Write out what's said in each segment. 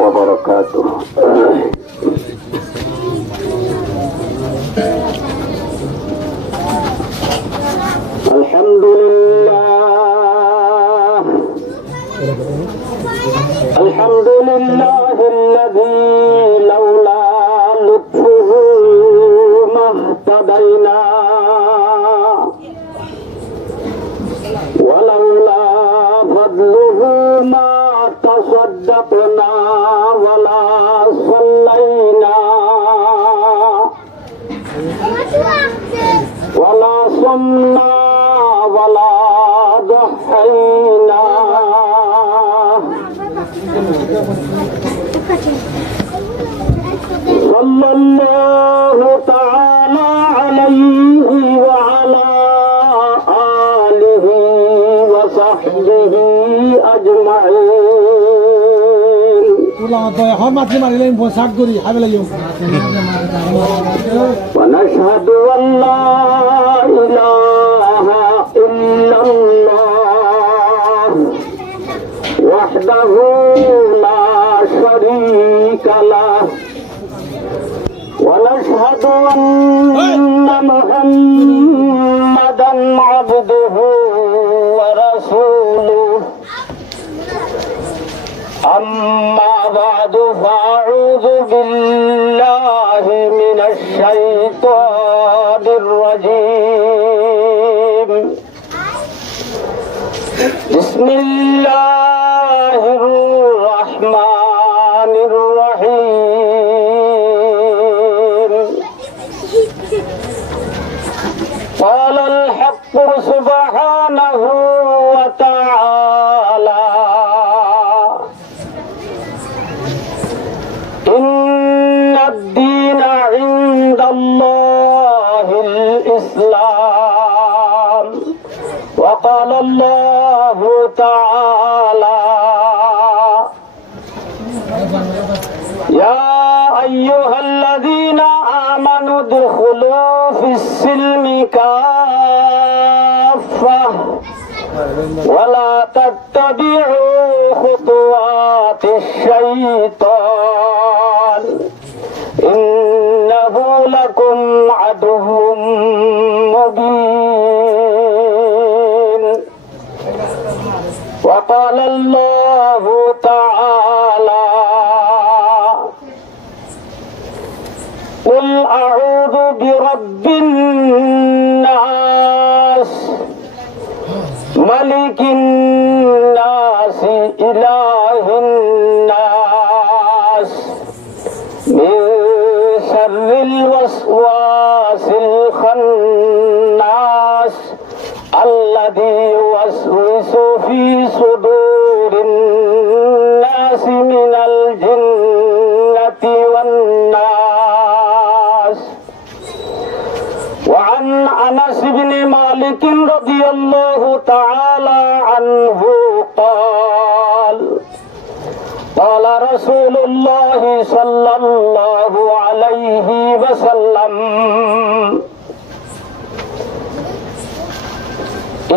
وبركاته. الحمد لله الحمد لله الذي لولا لطفه ما اهتدينا ولولا فضله ما تصدقنا ولا صلينا ولا صمنا ولا ضحينا صلى الله تعالى عليه وعلى آله وصحبه أجمعين. ونشهد أن لا إله إلا الله وحده لا شريك له ونشهد أن محمدا عبده ورسوله. أما بعد فأعوذ بالله من الشيطان الرجيم. بسم الله الرحمن الرحيم. قال الحق سبحانه وتعالى إن الدين عند الله الإسلام. وقال الله تعالى يا أيها الذين آمنوا ادخلوا في السلم كافة ولا تتبعوا خطوات الشيطان إنه لكم عدو مبين. وقال الله تعالى قل أعوذ برب الناس ملك الناس إله الناس من شر الوسواس الخناس الذي يوسوس في صدور الناس من الجنة والناس. وعن أنس بن مالك رضي الله تعالى عنه قال قال رسول الله صلى الله عليه وسلم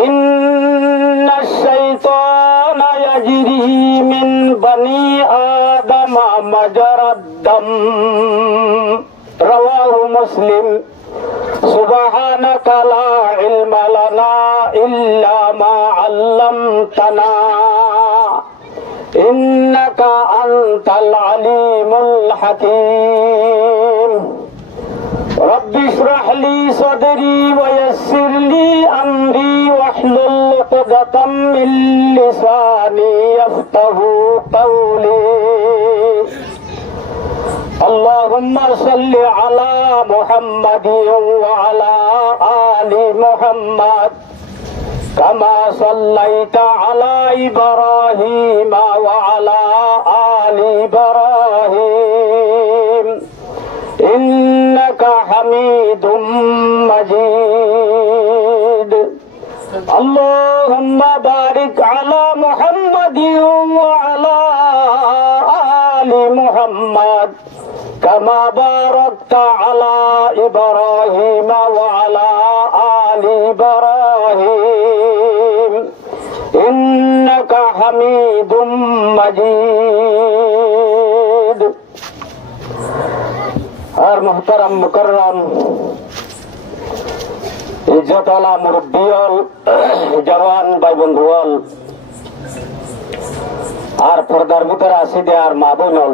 إن الشيطان يجري من بني آدم مجرى الدم. رواه مسلم. سبحانك لا علم لنا إلا ما علمتنا إنك أنت العليم الحكيم. رب اشرح لي صدري ويسر لي أمري واحلل عقدة من لساني يفقهوا قولي. اللهم صل على محمد وعلى آل محمد كما صليت على إبراهيم وعلى آل إبراهيم إنك حميد مجيد. اللهم بارك على محمد وعلى آل محمد كما باركت على إبراهيم وعلى آل إبراهيم إنك حميد مجيد. মুর্শিদ আর মুহতারাম মুকররম ইজ্জতওয়ালা মুরব্বিয়ল জওয়ান ভাই বন্ধুল আর পর্দার ভিতরে আসিদে আর মা বোনল,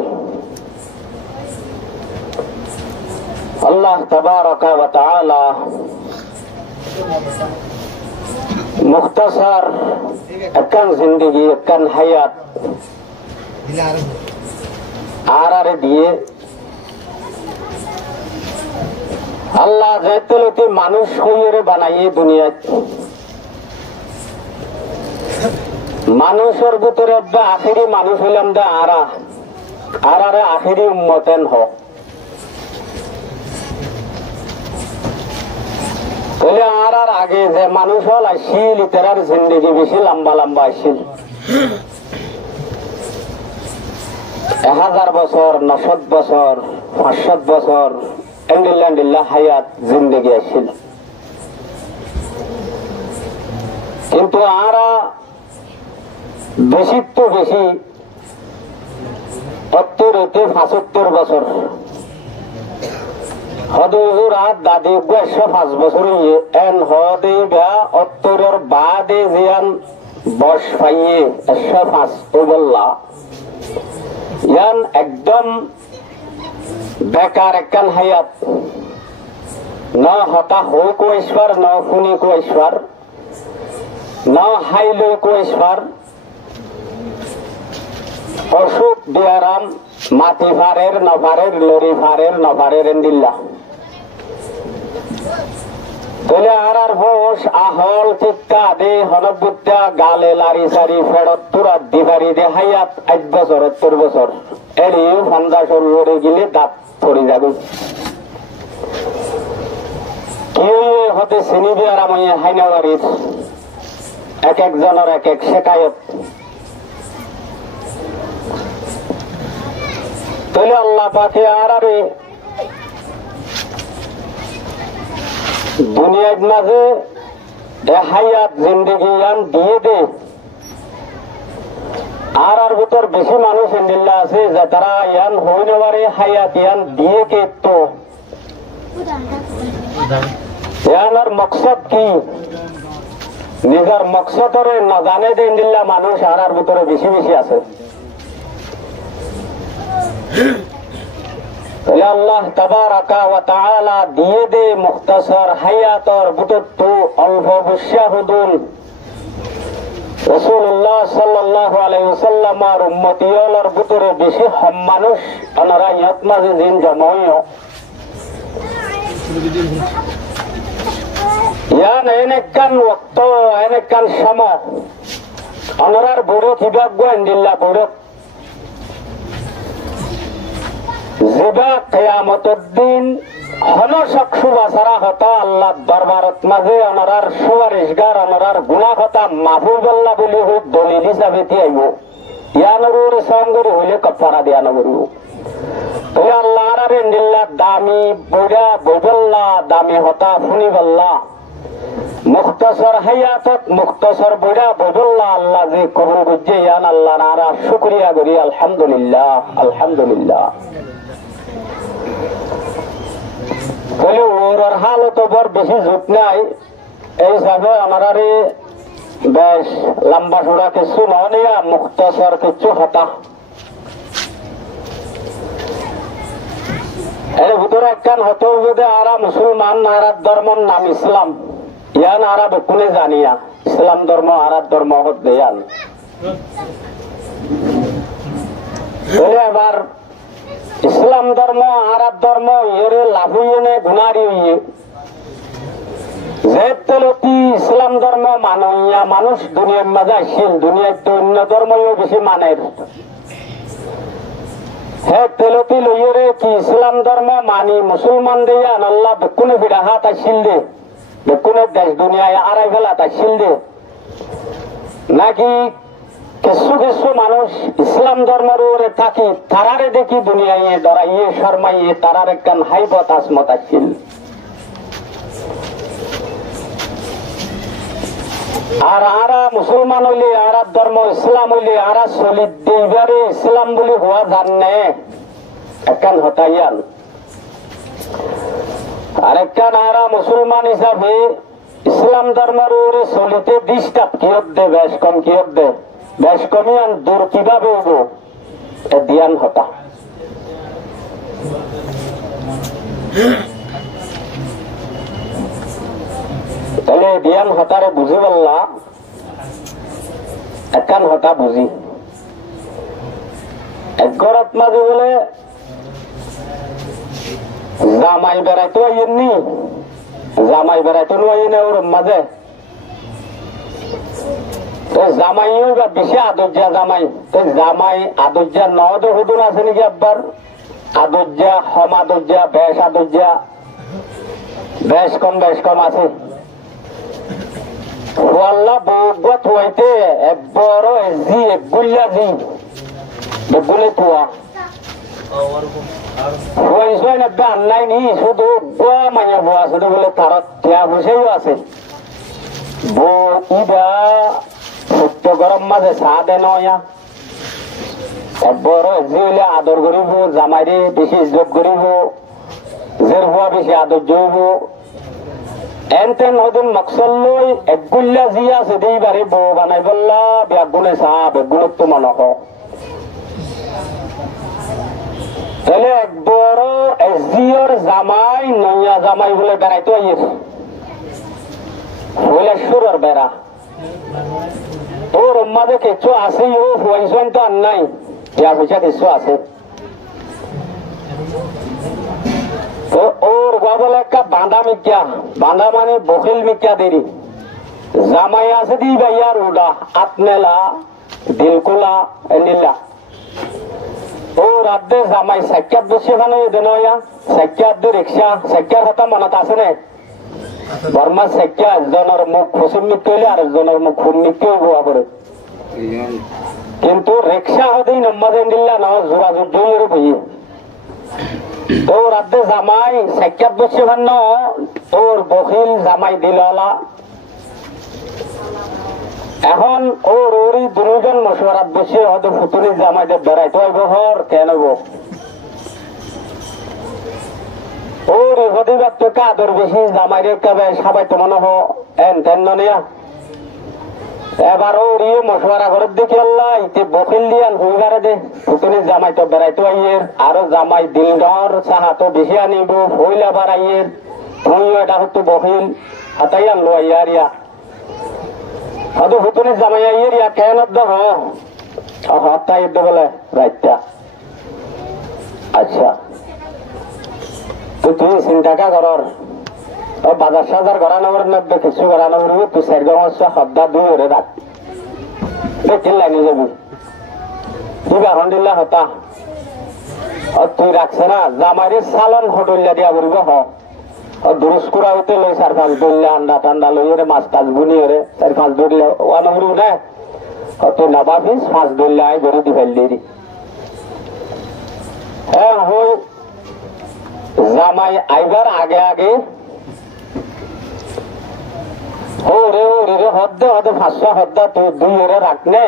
আল্লাহ তাবারাকা ওয়া তাআলা মুখতাসার একখান জিন্দগি একখান হায়াত আরে দিয়ে আল্লাহ যেতে মানুষ হইরে বানাইয়ে দুনিয়ায় মানুষের ভিতরে আখেরি মানুষ হইলাম দে আরে আখেরি উম্মতেন হোক বলে আর আগে যে মানুষ হল আসিল ইতার জিন্দগি বেশি লম্বা লম্বা আসিল 1000 বছর 900 বছর 500 বছর এন্ডিল্লা হায়াত জিন্দগি আসিল। কিন্তু আরা বেশি তো বেশি 70-75 বছর হদুর আর দাদি 105 বছর এন হদে গা 70 বাদে জিয়ান বস পাইয়ে 105 ওবল্লা ইয়ান একদম বেকার একখান হায়াত না হতা হো কো ঈশ্বর না শুনি কো ঈশ্বর না হাইলো কো ঈশ্বর অসুখ বিয়ারাম মাটি ফারের নফারের লরি ফারের নফারের এন্দিল্লা বলে আর হোস আহল চিত্তা দে হনবুদ্ধা গালে লারি সারি ফেরত তুরা দিবারি দে হায়াত 1 বছর 70 বছর এরি 50 লড়ে গেলে দাঁত পড়ে যাবে কি হতে চিনি বিয়ারাম হাইনাবাড়ির এক একজনের এক এক শেখায়ত তাহলে আল্লাহ পাকে আরে দুনিয়ার মাঝে হায়াত জিন্দগি ইয়ান দিয়ে দে আর ভিতর বেশি মানুষ এন্ডিল্লা আছে যে তারা ইয়ান হই নেবারে হায়াত ইয়ান দিয়ে কে তো ইয়ানোর মকসদ কি নিজের মকসদরে না জানে দে এন্ডিল্লা মানুষ আর ভিতরে বেশি বেশি আছে। আল্লাহ তাবারাকা ওয়া তাআলা দিয়ে দে মুখতাসার হায়াতর বুতত অল্প বুশাহুদুল রাসূলুল্লাহ সাল্লাল্লাহু আলাইহি ওয়াসাল্লাম আর উম্মতিয়লর ভিতরে বেশি মানুষ ওনারা ইয়াত মাঝে দিন জমাইও ইয়ান এনেকান ওয়াক্ত এনেকান সময় ওনারার বড় কিবাব গোয়েন্দিল্লা বড় যেবা কিয়ামতের দিন হনসক্ষু বাসারা হতা আল্লাহ দরবারত মাঝে ওনারার সুয়ারিশগার ওনারার গুনাহ হতা মাহফুজুল্লাহ বলি হই দলিল হিসাবে আইব ইয়ানগর সঙ্গরি হইলে কাফারা দিয়া নগরু তো আল্লাহ আর ইন্দিল্লাহ দামি বইরা বইবল্লা দামি হতা ফুনিবল্লা মুখতাসর হায়াতত মুখতাসর বইরা বইবল্লা আল্লাহ যে কবুল বুঝে ইয়ান আল্লাহ নারা শুকরিয়া করি আলহামদুলিল্লাহ আলহামদুলিল্লাহ। বলে ওর হালত বড় বেশি ঝুঁক নাই এই হিসাবে আমার বেশ লম্বা চড়া কিছু নিয়া মুখতাসর কিছু হতা এর ভিতরে একখান হতো যদি আরা মুসলমান আরাত ধর্মর নাম ইসলাম ইয়ান আরা বেকুনে জানিয়া ইসলাম ধর্ম আরাত ধর্ম হতে ইয়ান এবার ইসলাম ধর্ম আরাত ধর্ম এরে লাভ হইয়ে গুণারি হইয়ে যেহেতু ইসলাম ধর্ম মানইয়া মানুষ দুনিয়ার মাঝে আসছিল দুনিয়ার তো অন্য ধর্মও বেশি মানের হ্যাঁ তেলতি লইয়ে কি ইসলাম ধর্ম মানি মুসলমান দিয়ে আল্লাহ বেকুনে বিরাহাত আসছিল দে বেকুনে দেশ দুনিয়ায় আড়াই ফেলাত আসছিল দে নাকি কিছু কিছু মানুষ ইসলাম ধর্মের উপরে থাকি তারারে দেখি দুনিয়ায় ডরাইয়ে শর্মাইয়ে তারার একখান হাইবত আসমত আসছিল আর আরা মুসলমান হইলে আরা ধর্ম ইসলাম হইলে আরা চলি দিবারে ইসলাম বলে হওয়া জানে একখান হতাইয়ান আরেকখান আরা মুসলমান হিসাবে ইসলাম ধর্মের উপরে চলিতে ডিস্টার্ব কিয়ত দে বেশ কম কিয়ত দে বেশ কমিয়ান দূর কিভাবে হবো দিয়ান হতা তাহলে দিয়ান হতারে বুঝি বললা একখান হতা বুঝি এক ঘরত মাঝে বলে জামাই বেড়াইতো আইনি জামাই বেড়াইতো নুয়াইনে ওর মাঝে তো জামাইও বা বেশি আদর্যা জামাই তো জামাই আদর্যা নদ হুদুর আছে নাকি আব্বার আদর্যা হম আদর্যা বেশ আদর্যা বেশ কম আছে ওয়াল্লা বৌগত হইতে এক বড় জি এক গুল্লা জি বলে তুয়া নাই নি শুধু মাইয়া বোয়া শুধু বলে তার টিয়া বসেও আছে বউ ইদা সত্য গরম মাঝে চা দে নয়া বড় জি হইলে আদর করিব জামাইরে বেশি ইজ্জত করিব জের হওয়া বেশি আদর জইব এনতেন হদিন মকসল লই এক গুল্লা জি আছে দেইবারে বউ বানাই বললা বেগুনে চা বেগুনত তো মনে হোক তাহলে এক বড় জিওর জামাই নয়া জামাই বলে বেড়াইতো আইয়ের বলে সুরের বেড়া তোর মাঝে কিছু আছে ও পয়সা তো আর নাই ইয়া পয়সা কিছু আছে তো ওর বলে একটা বাঁধা মিক্যা বাঁধা মানে বকিল মিক্যা দেরি জামাই আছে দি ভাইয়ার উডা আতনেলা দিলকুলা নীলা ও রাতে জামাই সাক্ষাৎ বসে মানে দেনয়া সাক্ষাৎ রিক্সা সাক্ষাৎ হতা মনত আছে নে বর্মা সাক্ষাৎ একজনের মুখ পশ্চিম মিক কইলে আর একজনের মুখ পূর্ব মিক হওয়া পড়ে কিন্তু রিক্সা হতেই নম্বরে দিল্লা না যোগাযোগ জয়ের বই তো রাতে জামাই সাক্ষাৎ বসে ভান্ন তোর বকিল জামাই দিললা এখন ওর ওরই দুজন মশওয়ারাত বসে হয়তো ফুতুনি জামাইদের বেড়াইতে হইব হর কেন ওর হদিবার তো কাদর বেশি জামাইরে কবে সবাই তো মনে হো এন তেন নিয়া এবার ওর ইয়ে মশওয়ারা ঘরের দেখি আল্লাহ ইতে বকিল দিয়ান হইবারে দে ফুতুনি জামাই তো বেড়াইতে আইয়ের আরো জামাই দিলডর চাহা তো বেশি আনিব হইলে আবার আইয়ের তুমিও এটা হতো বকিল হাতাই আনলো আইয়ারিয়া হয়তো হুতুনি জামাই আইয়ের ইয়া কেন দেব হত্যাই বলে রাইতা আচ্ছা তো তুই চিন্তা কা করার বাজার সাজার গড়ানোর মধ্যে কিছু গড়ানো করবি তুই চার গাছ হদ্দা দুই রাখ দেখিল লাইনে যাবি তুই বারণ দিল্লা হতা তুই রাখছে না জামাইরে সালন হোটেলিয়া দিয়া বলব দুরস্কুরা হইতে লই 4-5 দইলে আন্ডা টান্ডা লই রে মাছ টাছ বুনি রে 4-5 দইলে ওয়ান হইব না তুই নাবাফিস 5 দইলে আই গড়ি দি ফেল দেরি হ্যাঁ হই জামাই আইবার আগে আগে ওরে হদ্দে 500 হদ্দা তুই 2 রে রাখনে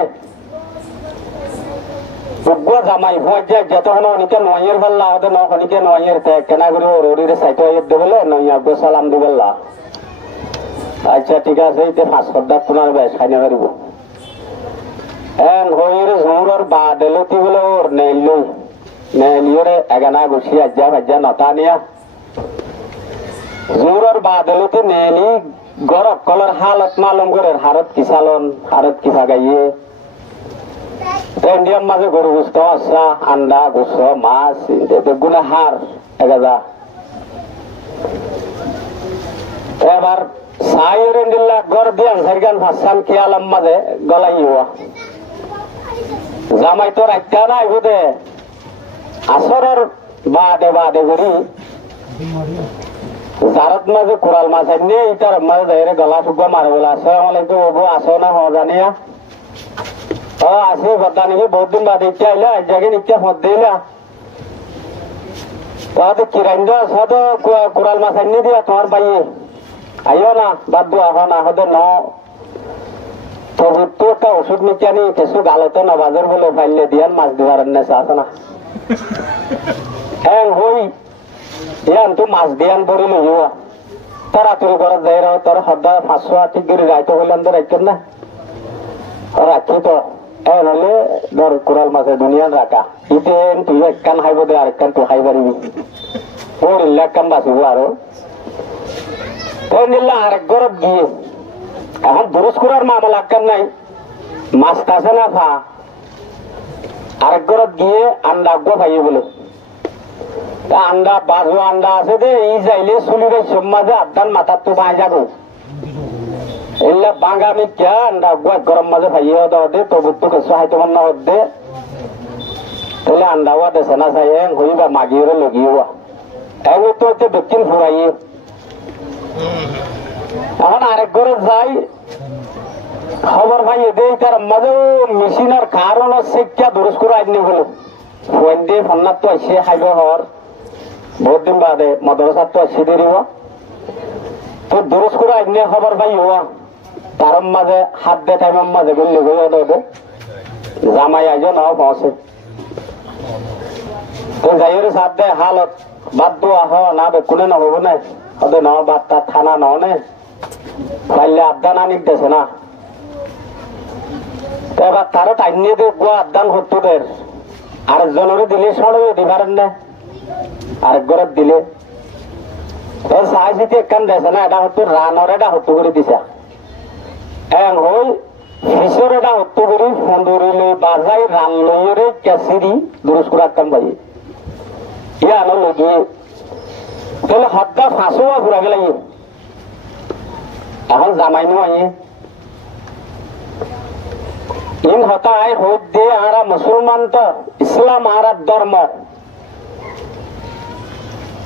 জামাই হয় যে যতক্ষণ অনেকে নয়ের বললা হয়তো নখনিকে নয়ের কেনা করে ওরে সাইটে দেবলে নইয়া সালাম দিবল্লা আচ্ছা ঠিক আছে এইতে 5 হদ্দা তোমার বেশ খাইনে পারিব এন হইর ঝুমুর বা দেলতি বলে ওর নেলিওরে এগানা গুছি আজ্জা নতা নিয়া ঝুমুর বা দেলতি নেলি গরব কলর হালত মালুম করে হারত কিসালন হারত কিসা গাইয়ে ইন্ডিয়ান মাঝে গরু গুস্ত আসা আন্ডা গুস মাছ গুনে হার এগাজা এবার সাইর ইন্ডিল্লা গর দিয়ান সাইগান ভাসান কি আলম মাঝে গলাই হওয়া জামাই তো রাখতে নাই বুধে আসরের বাদে করি জারত মাঝে কোরাল মাছ আইনে ইটার মাঝে যাইরে গলা টুকা মারে বলে আসসালামু আলাইকুম বাবু আসো না হওয়া জানিয়া আসি কথা নাকি বহুত দিন বাদ ইচ্ছা আইলা জায়গায় ইচ্ছা ফত দিলা তাহলে কিরাইন্দা সাদা কোরাল মাছ আইনে দিয়া তোমার পাইয়ে আইও না বাদ দু আহ না হতে ন তবু তো একটা ওষুধ নিচ্ছি আনি কিছু গালতো নবাজের বলে ফাইলে দিয়ান মাছ দিবার নেশা আছে না হই ইয়ান তো মাছ দিয়ান পরে লইব তাড়াতাড়ি ঘর যাই রাও তোর সদা 500 ঠিক করে যাইতে বললাম তো রাখতেন না রাখি তো হলে ধর কোরাল মাছের দুনিয়ান রাখা ইতে তুই একখান খাইব দে আরেকখান তুই খাই পারিবি ওর একখান বাঁচিব আরো নিলাম আরেক ঘরত গিয়ে এখন দুরুস করার মামলা একখান নাই মাছ কাছে না ফা আরেক ঘরত গিয়ে আন্ডা গো পাইয়ে বলে আন্ডা বাজু আন্ডা আছে দে এই যাইলে চুলির মাঝে আদান মাথার তো পাই যাবো এলা বাঙামি কে আন্ডা গরম মাঝে ভাইয়ে দেওয়া দে তবু তো কিছু হাইতে মন না দে তাহলে আন্ডা হওয়া দেশে না চাই হইবা মাগিয়ে লগিয়ে এমনি তো দক্ষিণ ফুরাইয়ে এখন আরেক ঘরে যাই খবর ভাইয়ে দে তার মাঝে মেশিনের কারণ শিক্ষা দুরুস করে আইনি বলে ফোন দিয়ে ফোনার তো আসে খাইব হর বহুত দিন বাদে মাদ্রাসার তো আসি দেরিব তো দুরুস করে আইনি খবর ভাই হওয়া তার মাঝে হাত দে টাইমের মাঝে গেলে দে জামাই আইজ ন পৌঁছে তো যাইরে সাত দে হালত বাদ দোয়া হ না বেকুনে নহব না ওদের ন বাদ তার থানা নে পাইলে আবদান আনিক দেছে না এবার তারও টাইনিয়ে দে গো আবদান হতুদের আরেকজনের দিলে সড়কে দিবারেন না আরেক ঘরত দিলে চাইছি একখান দেছে না এটা হতো রানর এটা হতু করে দিছা হই ফিসর এটা হতু করি ফন্দুরি লই বাজাই রান লইরে কেসিরি দুরুস করে আটকাম পাই ইয়া আনো লগিয়ে তাহলে হদ্দা ফাঁসো ঘুরা গেলে এখন জামাই নো আই ইন হতায় হোক দে আরা মুসলমান তো ইসলাম আরার ধর্ম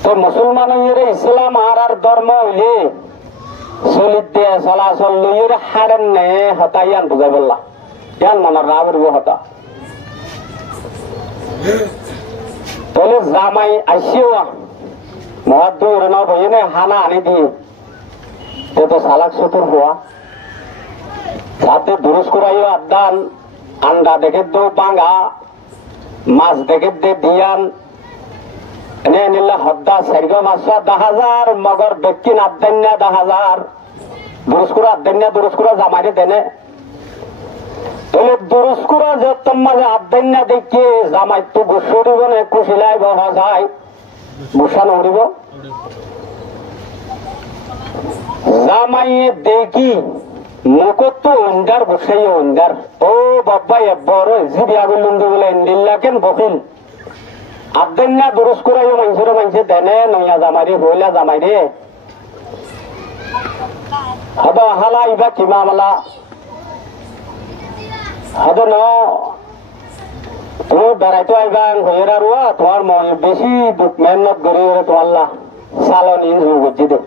তো মুসলমান ইসলাম আরার ধর্ম হইলে চলিত দে চলাচল লইয়ের হারেন নে হতাই আন বুঝাই বললা ইয়ান মনের না বলব হতা তাহলে জামাই আসিও মহাদ্দুর ন বইনে হানা আনি দিয়ে তো সালাক চতুর হওয়া সাথে দুরুস করাইও আদান আন্ডা দেখে দো বাঙ্গা মাছ দেখে দে দিয়ান এনে নিলে হদ্দা সাইগ মাছ 10,000 মগর বেকিন আদান্যা 10,000 দুরুস করে আদান্যা দুরুস করে জামাইরে দেনে তাহলে দুরুস করে যে তোমার আদান্যা দেখে জামাই তো গুসু দিব না কুশিলাই বহা যায় গুসা নড়িব জামাইয়ে দেখি মুখত তো অন্ধার বসাই অন্ধার ও বাবা বড় জিবি আগুলুন্দি বলে নিল্লা কেন বকিল আবদেন না দুরুস করাই মানুষে দেনে নইয়া জামাই রে হইলা জামাই রে হদ হালা ইবা কিমা মালা হদ ন তুমি বেড়াইতো আইবা হইরা রুয়া তোমার মনে বেশি মেহনত করি তোমার সালন ইঞ্জ বুঝছি দে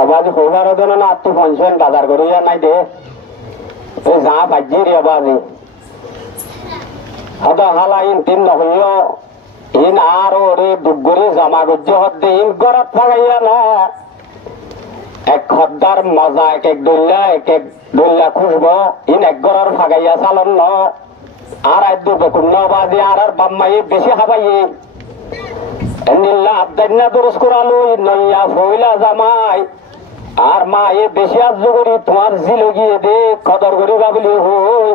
আবাজ হইবার দেন না আত্ম পঞ্চায়েত বাজার করিয়া নাই দে ওই যা বাজি রে আবাজি হদ হালা ইন তিন নহইও ইন আর ওরে দুগরে জামা গজ্জ হদ্দে ইন গরত ফাগাইয়া ন এক খদ্দার মজা এক এক দল্লা খুশব ইন এক গরর ফাগাইয়া চালন ন আর এক দু বেকুন বাজি আর বাম্মাই বেশি খাবাইয়ে নিল্লা আবদান্না দুরুস করালো নইয়া ফইলা জামাই আর মা এ বেশি আজ করি তোমার জিলগিয়ে দে কদর করি ভাবলি হই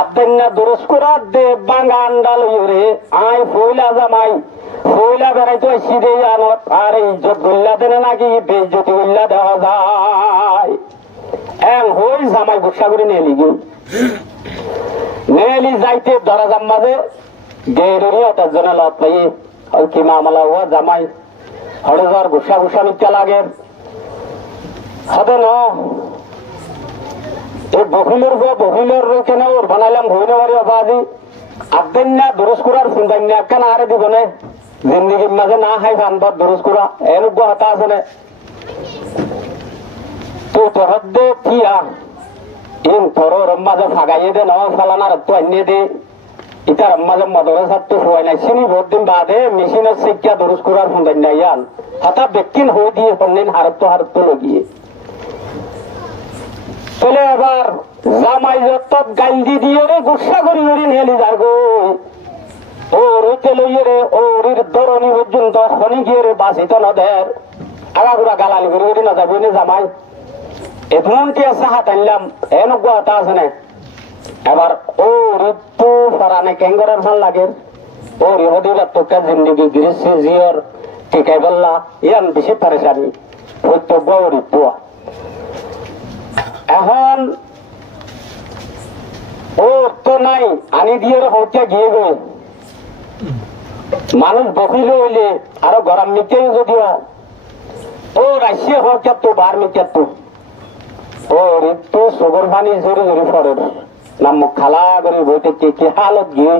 আবদান্না দুরুস করার দে বাঙ্গা আন্ডা লইরে আই ফইলা জামাই ফইলা বেড়াইতো আসি দে আনত আর ইজ্জত গল্লা দেনে নাকি বেইজ্জতি গল্লা দেওয়া যায় হই জামাই গুসা করে নিয়ে লিগি নেলি যাইতে দরাজার মাঝে গেড়ি তার জন্য লত পাই কি মামলা হওয়া জামাই হরে যার গুসা গুসা মিথ্যা লাগে হবে ন এই বহিলের কেন ওর বানাইলাম ভইনে বাড়ি বাজি আবদেন না দুরুস করার শুনবেন না কেন আরে দিব না জিন্দিগির মাঝে না খাই ফানবার দুরুস করা এরূপ হতা আছে না তো তোহদ্দে থিয়া ইন তোর মাঝে ফাগাইয়ে দে ন ফালানার তো আনিয়ে দে ইতার মাঝে মাদ্রাসার তো হওয়াই নাই চিনি বহুত দিন বাদে মেশিনের শিক্ষা দুরুস করার শুনবেন না ইয়ান হঠাৎ বেকিন হয়ে দিয়ে হলেন হারত লগিয়ে চলে এবার জামাই যত গাইল দিয়ে গুসা করি নেলি যার গো ওর হইতে লইয়ে রে ওরির দরণি পর্যন্ত খনি গিয়ে রে বাসিত নদের আগাগুড়া গালালি করে উঠি না যাবি নে জামাই এমনটি আছে হাত আনলাম এনজ্ঞ হাতা আছে না এবার ও ঋতু ফরানে কেঙ্গরের ভাল লাগে ও রিহদির তোকে জিন্দগি গিরিছে জিয়র টিকাই বললা ইয়ান বেশি পারেশানি প্রত্যব্য ঋতু এখন ও তো নাই আনি দিয়ে হইতে গিয়ে গো মানুষ বকিল হইলে আরো গরম মিটে যদিও ও রাশিয়া হওয়া তো বার মিটে তো ও ঋতু সগর পানি জোরে জোরে পড়ে নাম খালা করে বইতে কি হালত গিয়ে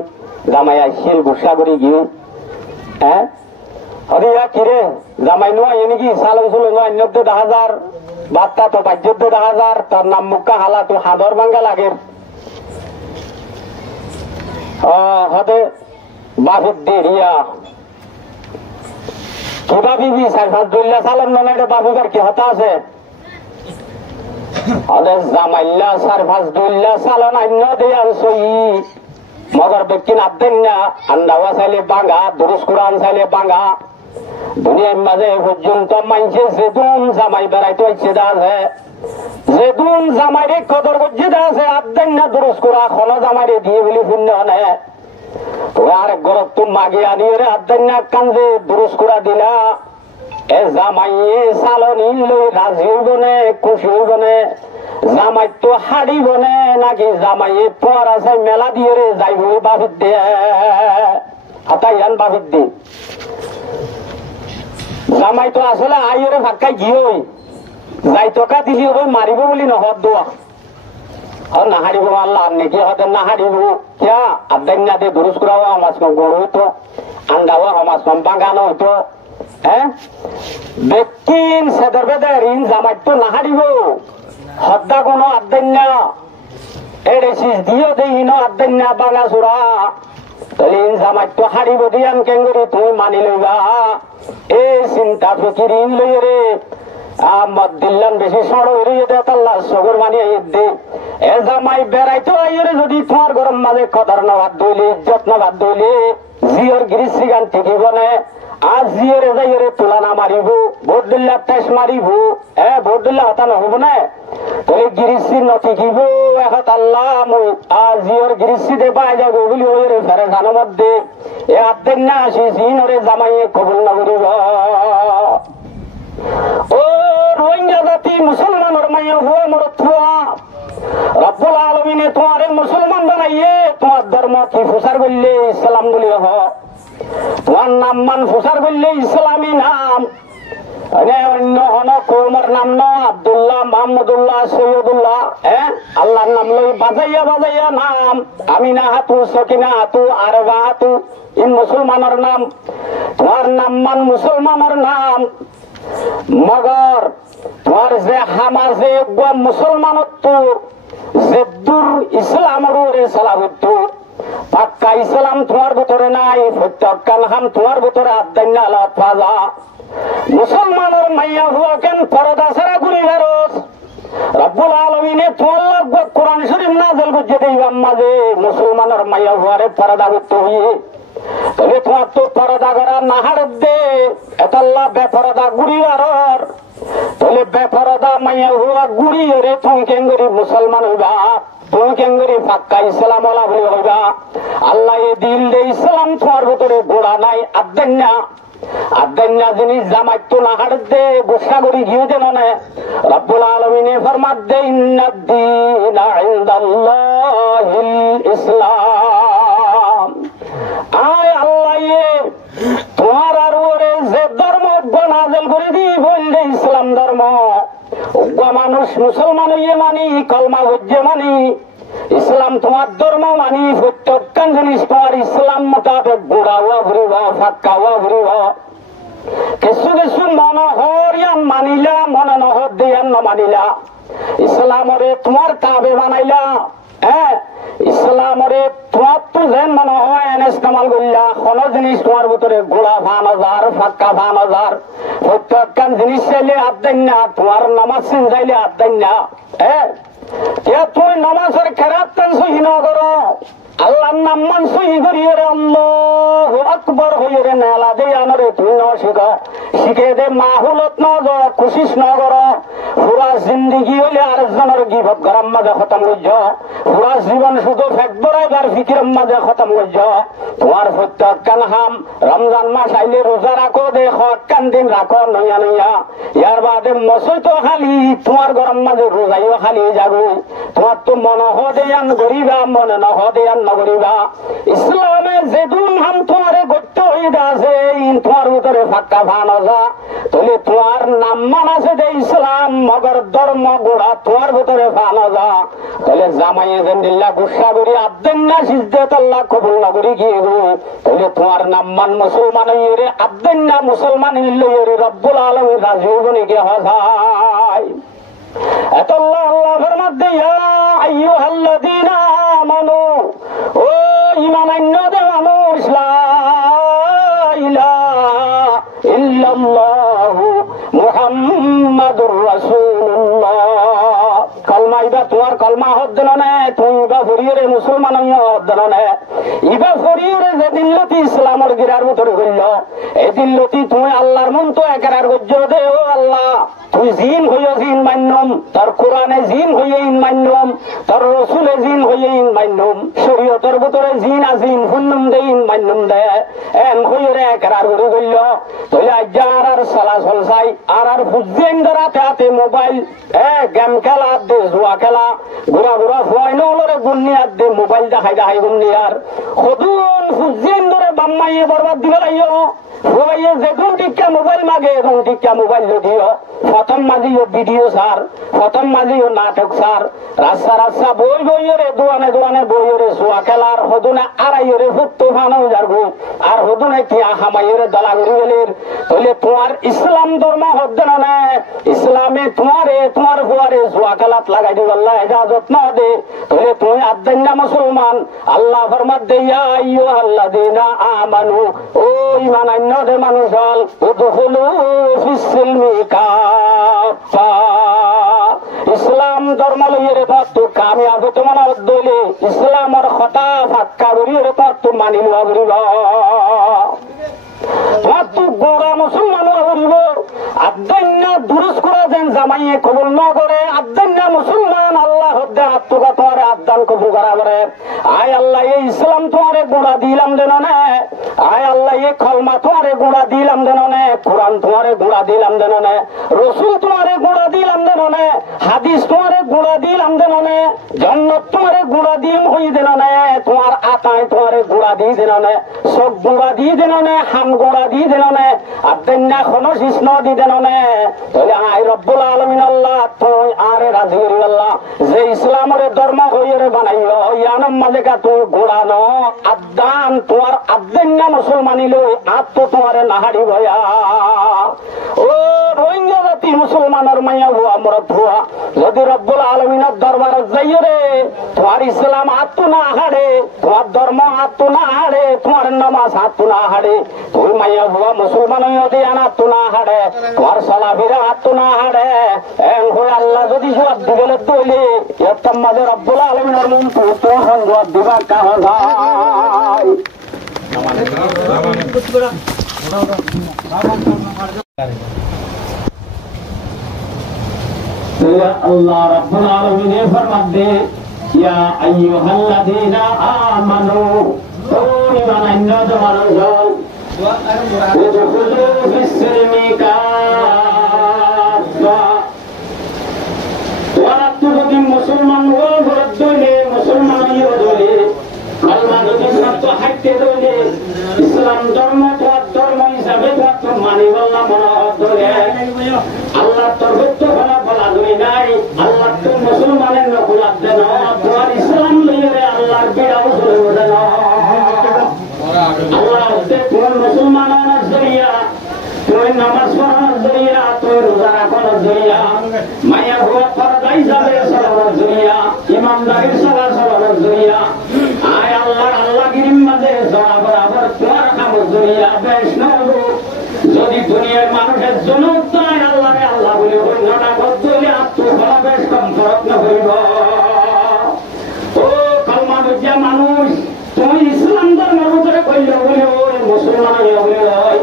জামাই আসছিল গুসা করে গিয়ে হ্যাঁ হরে কিরে জামাই নয় এনেকি সালন ছিল নয় 90,000 বাচ্চা তো 72,000 তার নাম মুখা হালা তো হাদর ভাঙ্গা লাগে হতে বাফের দেরিয়া কি বাফিবি 4-5 সালন নয় এটা বাফিবার কি হতা আছে জামাইল্লা 4-5 সালন আন্য দিয়ে আনছই মগর ব্যক্তি নাবদেন না আন্দাওয়া চাইলে বাঙ্গা দুরুস কোরআন চাইলে বাঙ্গা দুনিয়ার মাঝে পর্যন্ত মানছে যেদুন জামাই বেড়াইতে হচ্ছে আছে যেদুন জামাইরে কদর করছে আছে আবদেন না দুরুস কোরআন খন জামাইরে দিয়ে বলি শূন্য নে আরেক গরব তো মাগে আনিয়ে রে আবদেন না কান্দে দুরুস কোরআন দিলা এ জামাইয়ে চালনি লই রাজি হইব নে খুশি হইব নে জামাই তো হারিব নে নাকি জামাইয়ে পর আছে মেলা দিয়ে রে যাইব বাফির দিয়ে হাতাই আন বাফির দি জামাই তো আসলে আইরে ফাঁকাই গিয়ে যাই টকা দিলি ওই মারিব বলি নহর দোয়া না হারিব আল্লাহ নাকি হতে না হারিব কিয়া আদান না দিয়ে দুরুস করাও আমার গড় হইতো আন্দাও আমার বাগানো হইতো হ্যাঁ ব্যক্তিন সেদের বেদের ইন জামাই তো না হারিব হদ্দা কোনো আদান না এড়ে শীষ দিও দেই ন আদান না বাগা চূড়া তাহলে ইন জামাই তো হারিব দিয়ান কেঙ্গুরি তুমি মানি লইবা এ চিন্তা ফিকির ইন লইয়ে রে মদ দিল্লান বেশি সড় হইয়ে দে তাল্লা সগর মানিয়ে দে এ জামাই বেড়াইতে আইরে যদি তোমার গরম মাঝে কদর না বাদ দইলে ইজ্জত না বাদ দইলে জিওর গিরিশ্রী গান ঠিকই বনে আজ জিওরে যাইরে তুলানা মারিব ভোট দিল্লা তেস মারিব ভোট দিল্লা হতা নহব না তাহলে গিরিশ্রী নঠিকিব এখন আল্লাহ আজ জিওর গিরিশ্রী দে পাই যাবো বলি ওই রে ফেরে জানার মধ্যে এ আদেন না আসি জিনরে জামাইয়ে কবুল না করিব ও রোহিঙ্গা জাতি মুসলমানের মাইয়া হুয়া মরথুয়া রব্বুল আলামিনে তোমারে মুসলমান বানাইয়ে তোমার ধর্ম কি ফুসার বললে ইসলাম বলি হ তোমার নাম মান ফুসার বললে ইসলামী নাম অন্য হন কৌমার নাম ন আব্দুল্লাহ মাহমুদুল্লাহ সৈয়দুল্লাহ আল্লাহর নাম লই বাজাইয়া বাজাইয়া নাম আমিনা হাতু সকিনা হাতু আরবা হাতু ইন মুসলমানের নাম তোমার নাম মান মুসলমানের নাম মগর তোমার যে হামাজে মুসলমানত্ব জেদ্দুর ইসলামর সালাবত্ব পাক্কা ইসলাম তোমার ভিতরে নাই প্রত্যেক হাম তোমার ভিতরে আদান্য আল্লাহ পাজা মুসলমানের মাইয়া হুয়া কেন পরদা সারা ঘুরি বেরোস রব্বুল আলামিনে তোমার কোরআন শরীফ নাযিল করতে দেইবাম মাঝে মুসলমানের মাইয়া হুয়ারে পরদা করতে হইয়ে তবে তোমার তো পরদা করা না হার দে এতাল্লা বেপরদা গুড়ি আর তাহলে বেপরদা মাইয়া হুয়া গুড়ি রে তুমি কেঙ্গরি মুসলমান হইবা তুমি কেঙ্গরি পাক্কা ইসলাম ওলা বলে হইবা আল্লাহ এ দিল দে ইসলাম তোমার ভিতরে গোড়া নাই আদান্না জিনিস জামাই তো না হার দে গুসা করি গিয়ে দেন না রব্বুল আলামিনে ফরমাত দে ইন্নাদ-দীনা ইনদাল্লাহিল ইসলাম আয় আল্লাহ তোমার আর ওরে যে ধর্ম নাযিল করে দি বললে ইসলাম ধর্ম মানুষ মুসলমান হইয়ে মানি কলমা হজ্জে মানি ইসলাম তোমার ধর্ম মানি প্রত্যেক জিনিস তোমার ইসলাম মোতাবেক বুড়াওয়া ঘুরিব ফাঁকাওয়া ঘুরিব কিছু কিছু মনোহরিয়ান মানিলা মনে নহর দিয়ান ন মানিলা ইসলামরে তোমার কাবে বানাইলা ইসলামরে তোমার তো যেন মনে হয় এনে ইস্তেমাল করলা কোন জিনিস তোমার ভিতরে গোড়া ভান হাজার ফাঁকা ভান হাজার প্রত্যেক জিনিস চাইলে আদান না তোমার নামাজ চিন চাইলে আদান না তুমি নামাজের খেরাত সহি ন করো আল্লাহর নাম মানসই করিয়ে রে আল্লাহু আকবার হইয়ে রে নেলা দে আনরে তুই ন শিখে দে মাহুলত ন জ কোশিশ ন কর পুরা জিন্দিগি হইলে আরেকজনের গিবত গরম মাঝে খতম হইজ পুরা জীবন শুধু ফেট বড়াইবার ফিকির মাঝে খতম হইজ তোমার প্রত্যেক কান হাম রমজান মাস আইলে রোজা রাখো দে কান দিন রাখো নইয়া নইয়া ইয়ার বাদে মসই তো খালি তোমার গরম মাঝে রোজাইও খালি যাবো তোমার তো মন হদেয়ান গরিবা মনে ন হদেয়ান নগরিবা ইসলামে যেদুন হাম তোমারে গত্য হইদা আছে তোমার ভিতরে ফাঁকা ভান যা তাহলে তোমার নাম মান আছে দে ইসলাম মগর ধর্ম গোড়া তোমার ভিতরে ফান যা তাহলে জামাইয়ে জেন্দিল্লা গুসা করি আব্দেন না সিজদে তাল্লা কবুল না করি গিয়ে গো তাহলে তোমার নাম মান মুসলমান হইরে আব্দেন না মুসলমান হইরে রব্বুল আলামিন রাজি হইবনি কে হযায় এত আল্লাহ আল্লাহ ফরমাত দিয়া আইয়ুহাল্লাযীনা আমানু ও ঈমান আনতে মানুষ লা ইলাহা ইল্লাল্লাহু মুহাম্মাদুর রাসূলুল্লাহ কলমা ইবা তোমার কলমা হদ্দন না তুমি ইবা ফরিয়ে মুসলমান হদ্দন না ইবা ফরিয়ে যেদিন লতি ইসলামের গিরার ভিতরে হইল এদিন লতি তুমি আল্লাহর মন তো একরার গজ্জ দে ও আল্লাহ তুই জিন হইয়া জিন মান্যম তার কোরআনে জিন হইয়া ইন মান্যম তার রসুলে জিন হইয়া ইন মান্যম শরীয়তের ভিতরে জিন আজিন ফুন্নম দে ইন মান্যম দে এন হইরে একরার করে গইল তাহলে আজ আর চলাচল চাই আর বুঝছেন রাতে হাতে মোবাইল গেম খেলা দে জুয়া খেলা ঘুরা ঘুরা ফুয়াই নলরে গুন্নিয়ার দে মোবাইল দেখাই দেখাই গুন্নিয়ার সদুন বুঝছেন ধরে বাম্মাইয়ে বরবাদ দিবে লাইও ফুয়াইয়ে যেগুন টিকা মোবাইল মাগে এবং টিকা মোবাইল দিও প্রথম মাঝিও ভিডিও সার প্রথম মাঝিও নাটক সার রাস্তা রাস্তা বই বইরে দোয়ানে দোয়ানে বইরে জুয়া খেলার হদুনে আড়াইরে ফুটতো ফানো যারগো আর হদুনে টিয়া হামাইরে দলাগুড়ি গেলির তাহলে তোমার ইসলাম ধর্ম হদ্দেন না ইসলামে তোমার ফুয়ারে জুয়া খেলাত লাগাই দিব আল্লাহ ইজাজত না দে তাহলে তুমি আদ্দেন না মুসলমান আল্লাহ ফরমাত দেয়া আইয়ুহাল্লাযীনা আমানু ও ঈমান আনতে মানুষ হল উদখুলু ফিস-সিলমি কাফা ইসলাম ধর্ম লইয়ে পথ কামিয়াব তোমার দলে ইসলামের কথা ফাক্কা করিয়ে পথ মানি লওয়া করিব গোড়া মুসলমান করিব আদ্দান্না দুরুস করা যেন জামাইয়ে কবুল ন করে আদ্দান্না মুসলমান আল্লাহ হদ্দে আত্মকা তোমার আদান কবুল করা করে আয় আল্লাহ এই ইসলাম তোমারে গোড়া দিলাম দেন না আয় আল্লাহ এই কলমা তোমারে গোড়া দিলাম দেন না কোরআন তোমারে গোড়া দিলাম দেন না রসুল তোমারে গোড়া দিলাম দেন না হাদিস তোমারে গোড়া দিলাম দেন না জান্নাত তোমারে গোড়া দিম হই দেন না তোমার আতায় তোমারে গোড়া দি দেন না সব গোড়া দি দেন না হাম গোড়া দি দেন না আদ্দান্না কোন শিষ্ণ দি দেন না তাহলে আয় রব্বুল আলামিন আল্লাহ তুই আরে রাজি করি আল্লাহ যে ইসলামের ধর্ম হইরে বানাইলো ইয়ানম মাঝে কা তুই গোড়া ন আদান তোমার আদ্দান্না মুসলমানি লই আত্ম তোমারে নাহাড়ি ভয়া ও রোহিঙ্গা জাতি মুসলমানের মাইয়া হুয়া মরদ হুয়া যদি রব্বুল আলামিনের দরবারে যাইও রে তোমার ইসলাম আত্ম না হাড়ে তোমার ধর্ম আত্ম না হাড়ে তোমার নামাজ আত্ম না হাড়ে তুই মাইয়া হুয়া মুসলমান হইতে আত্ম না হাড়ে তোমার সালাফিরা আত্ম না হাড়ে এন হয়ে আল্লাহ যদি জবাব দিবেলে তৈলে এর মাঝে রব্বুল আলামিনের মন তো জবাব দিবার কাহা যায় আল্লাহ রাব্বুল আলামিন ফরমান দে ইয়া আইয়ুহাল্লাযীনা আমানু ও ঈমান আনতে মানুষ উদখুলু ফিস-সিলমি কাফা ওরা যদি মুসলমান হয়ে দলে মুসলমান হয়ে দলে কলমা যদি সত্য হাইতে দলে ইসলাম ধর্ম ধর্ম হিসাবে মানি বললাম মনে দলে আল্লাহ তরফ বলা বলা ধরে নাই আল্লাহ তো মুসলমানের নকুলাত দেন তোমার ইসলাম লইরে আল্লাহর বিড়াল চলে দেন আল্লাহ তোমার মুসলমানের জরিয়া তুমি নামাজ পড়ানোর জরিয়া তুমি রোজা রাখানোর জরিয়া মায়া হুয়া পর্দাই যাবে চলানোর জরিয়া ইমানদারির চলা চলানোর জরিয়া আয় আল্লাহ গিরিম মাঝে জড়া বরাবর তোমার কামর জরিয়া বেশ নব যদি দুনিয়ার মানুষের জন্য তাই আল্লাহরে আল্লাহ বলে হইল না বদলে আত্মফলা বেশ কম ফরক না হইব ও কলমা বুঝিয়া মানুষ মুসলমান বলি হয়,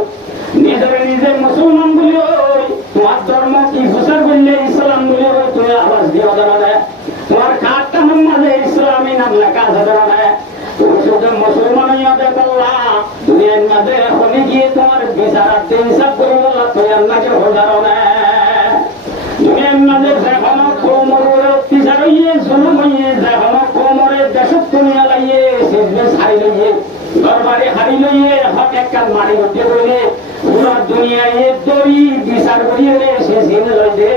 নিজের নিজে মুসলমান বলি হয়, তোমার ধর্ম কি হুসার বললে ইসলাম বলি হয়, তুমি আওয়াজ দিও জানা, তোমার খাটটা মাঝে ইসলামী নাম লেখা আছে জানা, তুমি শুধু মুসলমান দেখল্লা দুনিয়ার মাঝে এখনই গিয়ে তোমার বিচারাতে হিসাব করি বললা তুই আল্লাহকে হজারো না। দুনিয়ার মাঝে যেখানে কোমরের অত্যাচার হইয়ে জুলুম হইয়ে যেখানে কোমরের দেশত দুনিয়া লাইয়ে সিজনে ছাড়ি লইয়ে দরবারে হারি লইয়ে হক একটা মারি হতে বলে পুরো দুনিয়ায় দড়ি বিচার করিয়ে সে সিনে লইবে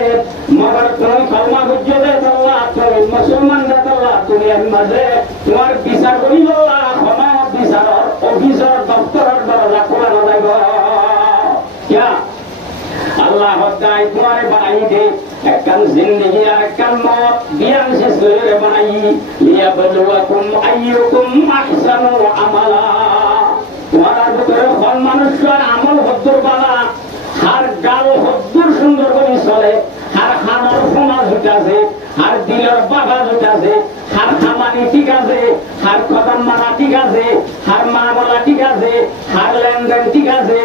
মগর তুমি কলমা বুঝে দে আল্লাহ তুমি মুসলমান দে আল্লাহ দুনিয়ার মাঝে তোমার বিচার করি বললা ক্ষমা বিচার অফিসর দপ্তরের দরজা খোলা না যাইব কিয়া আল্লাহ দায় তোমার বানাই দে একখান জিন্দগি আর একখান মত বিয়ান শেষ করে বানাই লিয়াবলুয়াকুম আইয়ুকুম আহসানু আমালা তোমার ভিতরে কোন মানুষের আমল হদ্দুর বালা আর গাল হদ্দুর সুন্দর করে চলে আর হামার ফোনা জুটাছে আর দিলের বাবা জুটাছে আর খামানি ঠিক আছে আর কদম মারা ঠিক আছে আর মা বলা ঠিক আছে আর লেনদেন ঠিক আছে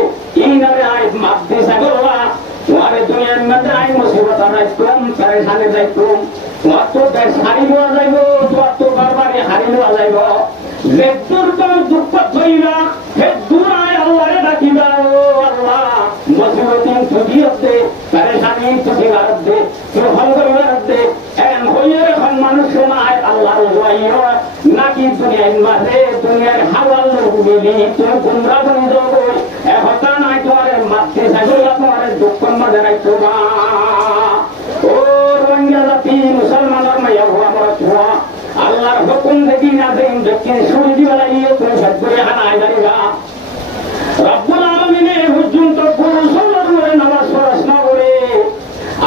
এই নামে আই মাপ দিছে গোলা তোমারে দুনিয়ার মধ্যে আই মুসিবত রাখতাম পরেশানি যাইতাম তোমার তো দেশ হারি লওয়া যাইব তোমার তো বারবারে হারি লওয়া যাইব যেদূর তুমি দুঃখ থইবা হে দূরায় আল্লাহরে ডাকিবা ও আল্লাহ মুসিবতিন ছুটিয়ে দে পরেশানি ছুটিয়ে দে তুই হল করিবার দে এম হইয়ে এখন মানুষ নাই আল্লাহর জয় নাকি দুনিয়ার মাঝে দুনিয়ার হাওয়াল লোক মিলি তুমি গুমরা বনি যাবো এখন নাই তোমার মাতৃ সাগরিয়া তোমার দুঃখ মাঝে রাখতো না ও রোহিঙ্গা জাতি মুসলমানের মাইয়া ভুয়া মরা ছোঁয়া আল্লাহর হুকুম দেখি না দেন ব্যক্তি শুনে দিবা লাগিয়ে তুমি সত্তরে হানায় দাঁড়িবা রব্বুল আলামিনের হুজুম তো পুরো সবার করে নামাজ পড়াশোনা করে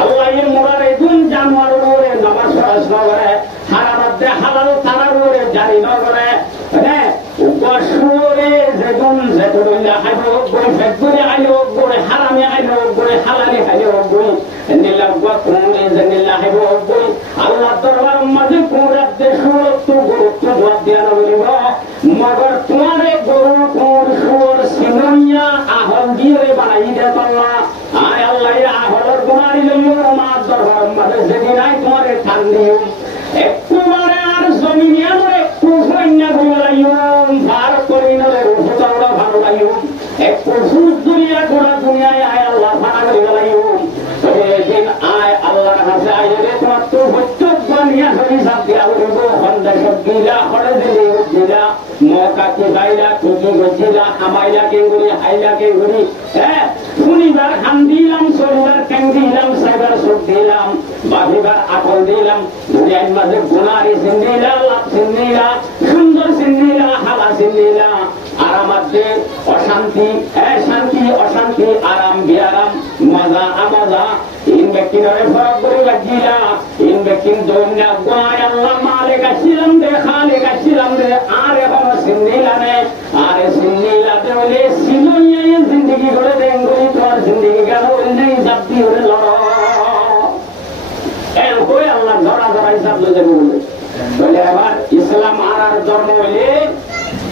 আল্লাহ এর মোরারে দুন জানোয়ার করে নামাজ পড়াশোনা করে হারামতে হালাল তারার করে জারি না করে হ্যাঁ উপশুরে যেদুন যেদুল্লাহ হাইব করে ফেদুরে আইলো করে হারামে আইলো করে হালালি আইলো করে নিলাগবা কোনে জানিল্লাহ হাইব করে আল্লাহ দরবার মাঝে কোরাতে সুরত গুরুত্ব জবাব দেয়া না বলিব মগর তোমারে গরু কোর সুর সিনইয়া আহল দিয়ে বানাই দে আল্লাহ আয় আল্লাহ আহলর গুনারি লইও মা দরবার মাঝে যেদিন আই তোমারে টান দিও একবারে আর জমিনে আমার একটু সৈন্য ঘুরে লাইও ভার করি না রুফুতাওরা ভালো লাইও একটু সুদ দুনিয়া গোড়া দুনিয়ায় আয় আল্লাহ ভাড়া করে লাইও সেদিন আয় আল্লাহর কাছে আয় রে তোমার তো প্রত্যেক বানিয়া ধরি সাপ দিয়া বলব হন্ডা সব দিলা হরে দিলে দিলা মকা কি বাইলা কি গছিলা হামাইলা কেঙ্গুরি হাইলা কেঙ্গুরি হ্যাঁ শুনিবার খান দিলাম শরীর ট্যাং দিলাম সাইবার সুখ দিলাম বাহিবার আকল দিলাম দুনিয়ার মাঝে গুনারি সিন্দিলা লাভ সিন্দিলা সুন্দর সিন্দিলা হালা সিন্দিলা আরামাতে অশান্তি শান্তি অশান্তি আরাম বিয়ারাম মজা আমজা ইন ব্যক্তিরে ফরক করে লাগিলা ইন ব্যক্তির দৌড়না গায় আল্লাহ মালিক আসিলাম দে খালিক আসিলাম দে আর এখন সিন্দিলা নে আর সিন্দিলা দে বলে সিনুইয়ে জিন্দগি করে দেন গরি তোর জিন্দগি গেল নেই জাতি হলে লড় এর কই আল্লাহ ধরা ধরা হিসাব লইতে বলে বলে আবার ইসলাম আর ধর্ম হইলে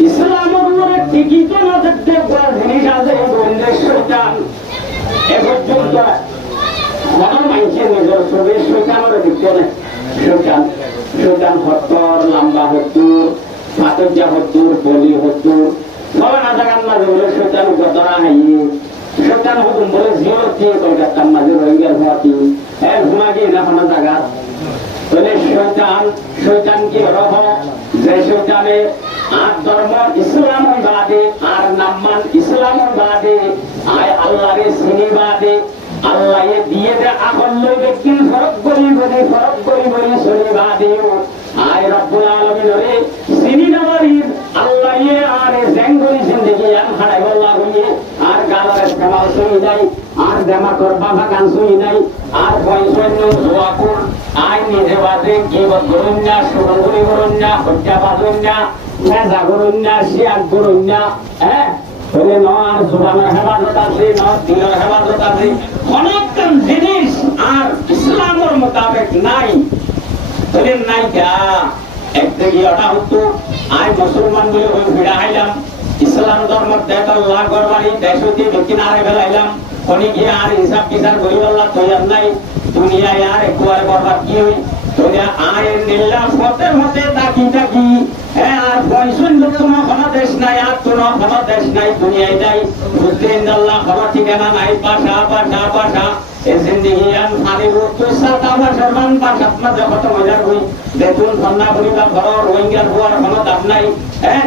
ইসলামের উপরে ঠিকই তো না দেখতে জিনিস আছে বন্ধের শৈতান এ পর্যন্ত কোনো মানুষের নিজের শরীর শৈতানের দেখতে নেই শৈতান শৈতান হত্তর লম্বা হত্তুর পাতজা হত্তুর বলি হত্তুর সবাই না জায়গার মাঝে বলে শৈতান গদরা হাইয়ে শৈতান হুকুম বলে জিও দিয়ে কলকাতার মাঝে রোহিঙ্গার ভাতি ঘুমা গিয়ে না কোনো জায়গা বলে শৈতান শৈতান কি রহ যে শৈতানে আর ধর্ম ইসলাম বাদে আর নাম্মান ইসলাম বাদে আয় আল্লাহরে চিনি বাদে আল্লাহ দিয়ে দে আকল লই ব্যক্তি ফরক করি বলি চলি বাদেও আয় রব্বুল আলামিনরে চিনি নামারির আল্লাহ আর জেঙ্গলি জিন্দগি আন হারাই বল্লা হইয়ে আর গালার ইস্তেমাল শুনি নাই আর জামাতর বাবা গান শুনি নাই আর বয়সন্য জোয়াকুর আয় নিজে বাদে গিবত করুন না সুগন্ধি করুন না হত্যা বাজুন না মেজা করুন না শিয়াক করুন না হ্যাঁ বলে নর জোবানের হেফাজত আছে নর দিলের হেফাজত আছে অনেকক্ষণ জিনিস আর ইসলামের মোতাবেক নাই বলে নাই গা একদিকে ওটা হতো আয় মুসলমান বলে ওই ভিড়া হাইলাম ইসলাম ধর্ম দেখাল্লাহ গরবারি দেশতি কিনারে ফেলাইলাম কোনি গিয়ে আর হিসাব বিচার করি আল্লাহ তৈরি নাই দুনিয়ায় আর একটু আর বরবার কি হই আর নিল্লা ফতের মতে তাকি তাকি আর পয়সন কোনো কোনো দেশ নাই আর কোনো কোনো দেশ নাই দুনিয়ায় নাই বুঝলেন আল্লাহ কোনো ঠিকানা নাই পাশা পাশা পাশা এই জিন্দিগিয়ান ফানি রুতু সাতা বাসমান পাশাত মাঝে কত মজার হই দেখুন ধন্না করিবা ঘর রোহিঙ্গার হওয়ার কোনো দাম নাই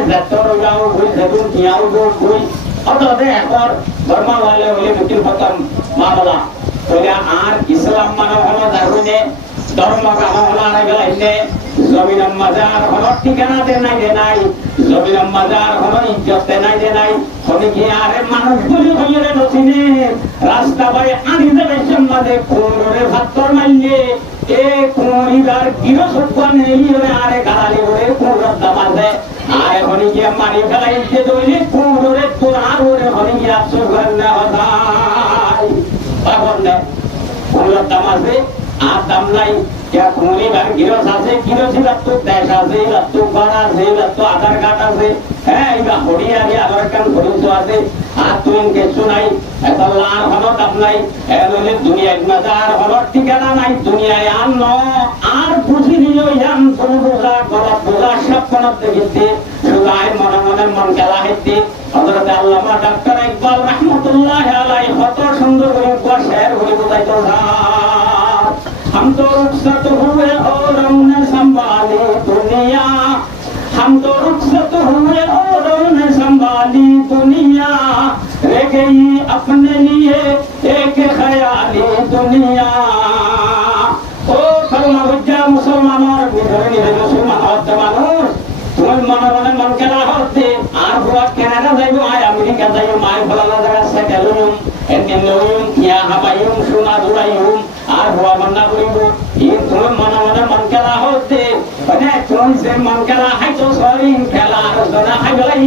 যাতর যাও হই দেখুন কিয়াও হই অতদে একর ধর্মা ওয়ালে হলে মুক্তির খতম মামলা বলে আর ইসলাম মানে হলো দারুনে ধর্ম কামনা গেলাইছে জমিন মাজার হলো ঠিকানা দে নাই জমিন মাজার হলো ইজ্জত দে নাই হলে কি আরে মানুষ বলি হইরে নছিনে রাস্তা বাই আনি দেবে সমাজে কোনরে ভাতর মাইলে এ কোনিবার কিরো সত্য নেই আরে গালি ওরে কোন দামাতে আরে হলি কি মারি ফেলাইছে দইলে কোনরে তো আর ওরে হলি কি সুগর না হদাই পাবনে কোন দামাতে আর দাম নাই क्या कोनी बार गिरो सासे गिरो सी लत्तू देशा से लत्तू बड़ा से लत्तू आधार कार्ड से है इबा होड़िया भी आधार कार्ड होड़ी तो आसे आज तू इनके सुनाई ऐसा लान हनो तब नहीं ऐलोले दुनिया मजार हनो ठिकाना नहीं दुनिया यान नो आर बुझी लियो यान तुरुगा गला बुगा सब कोनत देखिते सुगाय मन मन मन गला हेती हजरत अल्लामा डॉक्टर इकबाल रहमतुल्लाह अलैहि কত সুন্দর করে কোয়া শের হয়ে বুঝাইতো हम तो रुखसत हुए और हमने संभाली दुनिया हम तो रुखसत हुए और हमने संभाली दुनिया रह गई अपने लिए एक ख्याली दुनिया ओ फरमा बुझा मुसलमान और मुसलमान होते मानुष तुम्हें मन मन के ना होते आर हुआ कनाडा जाइबो आय अमेरिका जाइबो माय फलाना जगह से गलुम एन्डिनोयum किया हबायum सुना दुरायum আর হুয়া মান্না করিব এই তুমি মনে মনে মন খেলা হতে মানে তুমি যে মন খেলা হাইতো সরি খেলা আলোচনা হাই গলাই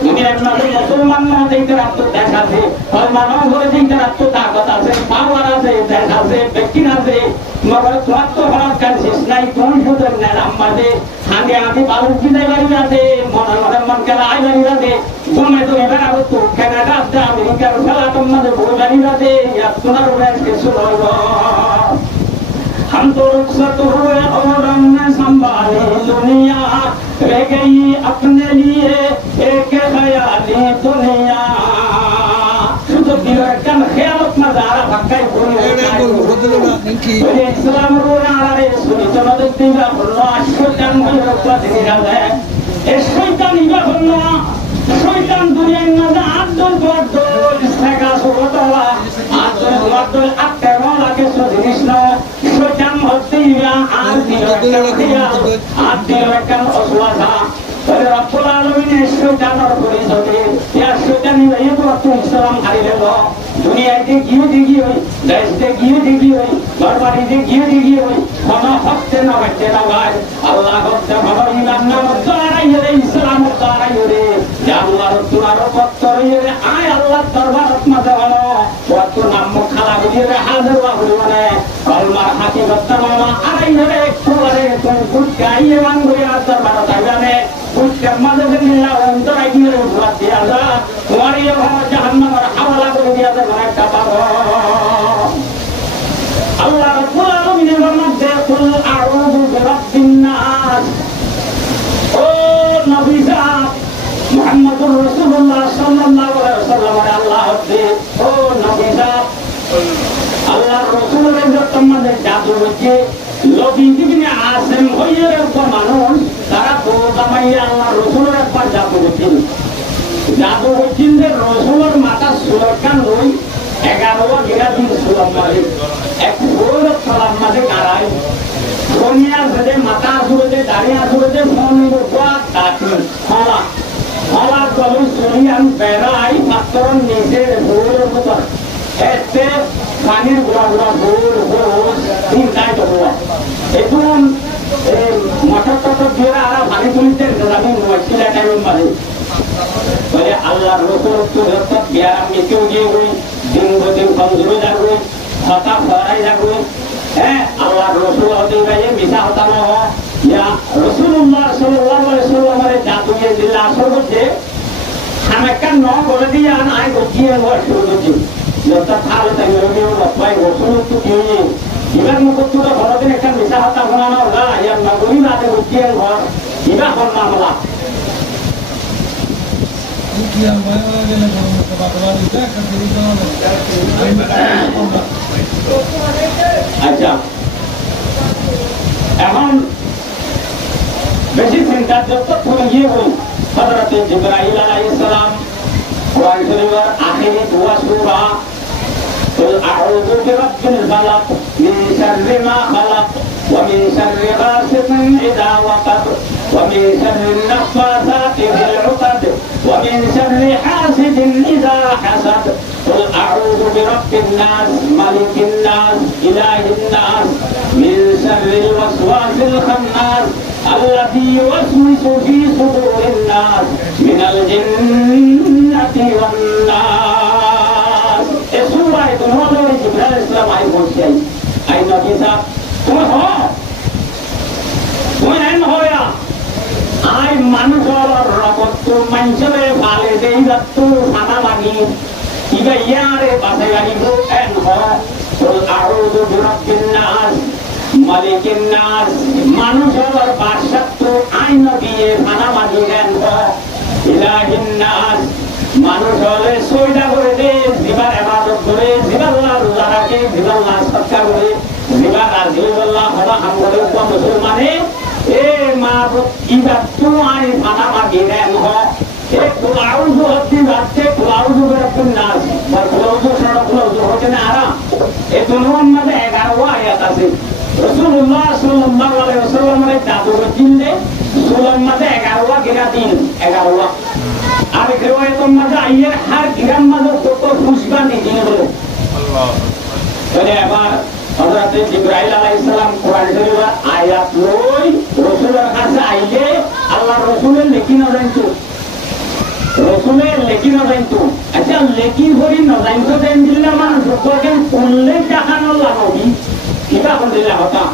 তুমি একমাত্র মুসলমান না দেখতে রাখতো দেখাছে আর মানব করে দেখতে রাখতো তাকত আছে পাওয়ার আছে দেখাছে ব্যক্তি আছে মগর তোমার তো হওয়ার কাজ শেষ নাই তুমি শুধু নাম মাঝে হাঁটে হাঁটে বাবু কিনে বাড়ি আছে মনে মনে মন খেলা হাই বাড়ি আছে তুমি তো এবার আরো তো কানাডা আমেরিকার খেলা তোমাদের বই বাড়ি আছে তোমার উপরে কিছু নয় हम तो रुखसत हुए और हमने संभाली दुनिया रह गई अपने लिए एक ख्याली दुनिया शुद्ध दिलकन ख्यालत मजारा भक्काई पूरी ये इस्लाम रोना रे सुनी तो मदद दिला अल्लाह शैतान को रखवा दिला है ये शैतान इबा अल्लाह शैतान दुनिया में आदल बदल इसका सुबतवा आदल बदल अकरा के सुदिशना शैतान होती है आदि रकन असवासा पर रब्बुल आलमीन शैतान और पुलिस होते या शैतान नहीं तो तुम इस्लाम हारी ले लो दुनिया के गियो दिगी हुई देश के गियो दिगी हुई बर्बादी के गियो दिगी हुई खाना हफ्ते ना बच्चे ना भाई अल्लाह को जब हमारे ईमान ना उतारा ये इस्लाम उतारा ये या अल्लाह तुम्हारा पत्थर ये आय अल्लाह दरबार में जाओ वो तो नाम खाला ये हाजिर हुआ हुए कलमार हकीकत तमामा अरे ये कुरे तुम कुछ गाये मांगो यार दरबार जाने कुछ कर्म दे दिला अंदर आई ये हुआ दिया था तुम्हारी ये जहन्नम और हवाला को दिया था मैं कबाब अल्लाह रब्बुल आलमीन ने फरमाते कुल अऊज़ु बिरब्बिन नास ओ नबी साहब मुहम्मदुर रसूलुल्लाह सल्लल्लाहु अलैहि वसल्लम अल्लाह दे ओ नबी साहब अल्लाह रसूलेर जो तुम्हारे जादू হচ্ছে লবি দিনে আসেন হইয়ে এরকম মানুষ তারা দোদামাইয়া আল্লাহ রসুলের একবার জাদু হচ্ছেন যে রসুলের মাথা সুলকান হই 11 গিরা দিন সুলাম মারে এক বড় সালাম মাঝে গাড়াই সোনিয়া যে মাথা আসুরে দাঁড়িয়ে আসুরে ফোন গোয়া কাটি খলা খলা গলু সোনিয়ান বেড়াই মাত্র নিচে বড় মতো এতে পানির গোড়া গোড়া গোল গোল তিন টাইট হওয়া এখন মটর টটর দিয়ে আর পানি তুলতে আমি মুশকিলা টাইম মাঝে বলে আল্লাহ রসুল তো রক্ত বিয়ার আমি কেউ গিয়ে হই দিন দিন কমজোরে যাবো হতা ফরাই যাবো হ্যাঁ আল্লাহ রসুল হতে গিয়ে মিশা হতা না হয় ইয়া রাসূলুল্লাহ সাল্লাল্লাহু আলাইহি ওয়াসাল্লামের জাদুয়ে দিল্লা আসর হচ্ছে Hanakan no boleh dia naik ujian buat suruh uji. Lepas hal tadi orang lepas usul tu dia. Ibarat mukut tu dah kalau dia kan bisa hata guna lah yang menguni nanti ujian buat. Ibarat orang malah. Ujian mana lagi nak sebab itu kan jadi aja. এখন বেশি চিন্তা যত তুমি গিয়ে বলুন হযরত জিবরাইল আলাইহিস সালাম কোরআন শরীফের আখেরি দোয়া সূরা قل أعوذ برب الفلق من شر ما خلق ومن شر غاسق إذا وقب ومن شر النفاثات في العقد ومن شر حاسد إذا حسد قل أعوذ برب الناس ملك الناس إله الناس من شر الوسواس الخناس الذي يوسوس في صدور الناس من الجنة والناس السورة تنوضر جبريل الإسلام أي بوشي أي نبي صاحب তুমি নাই নহয়া আই মানুষের রকত মানুষের ভালে দেই যাত্তু খানা লাগি ইবা ইয়ারে বাসে লাগিব এন হল আউযু বিরাব্বিন নাস মালিকিন নাস মানুষের বাদশাত্তু আই নবিয়ে খানা লাগি এন ইলাহিন নাস মানুষ হলে সইদা করে দে জিবার ইবাদত করে জিবাল্লাহ রোজা রাখে জিবাল্লাহ সৎকার করে জিবার রাজিউল্লাহ হওয়া হাম করে মুসলমানে এ মাবুদ ইবাদতু আই ফানা মাগিরেন হ এ কুলাউযু হতি বাতে কুলাউযু বিরাব্বিন নাস বা কুলাউযু সারা কুলাউযু হতে না আরা এ দুনোর মধ্যে 11 আয়াত আছে রাসূলুল্লাহ সাল্লাল্লাহু আলাইহি ওয়াসাল্লামের দাদুর জিন্দে সূরার মধ্যে 11 গিরা দিন 11 আর রিওয়ায়াতের মধ্যে আইয়ের হার গিরাম মধ্যে কত খুশবানি দিন বলে আল্লাহ তাহলে আবার হযরত জিবরাইল আলাইহিস সালাম কোরআন শরীফের আয়াত লই রাসূলের কাছে আইলে আল্লাহর রাসূলের লেখি না জানতো রাসূলের লেখি না জানতো আচ্ছা লেখি হরি না জানতো দেন দিল্লা মানুষ সকলকে কোনলে জাহানাল্লাহ নবী কিবা কোনদিলা হতা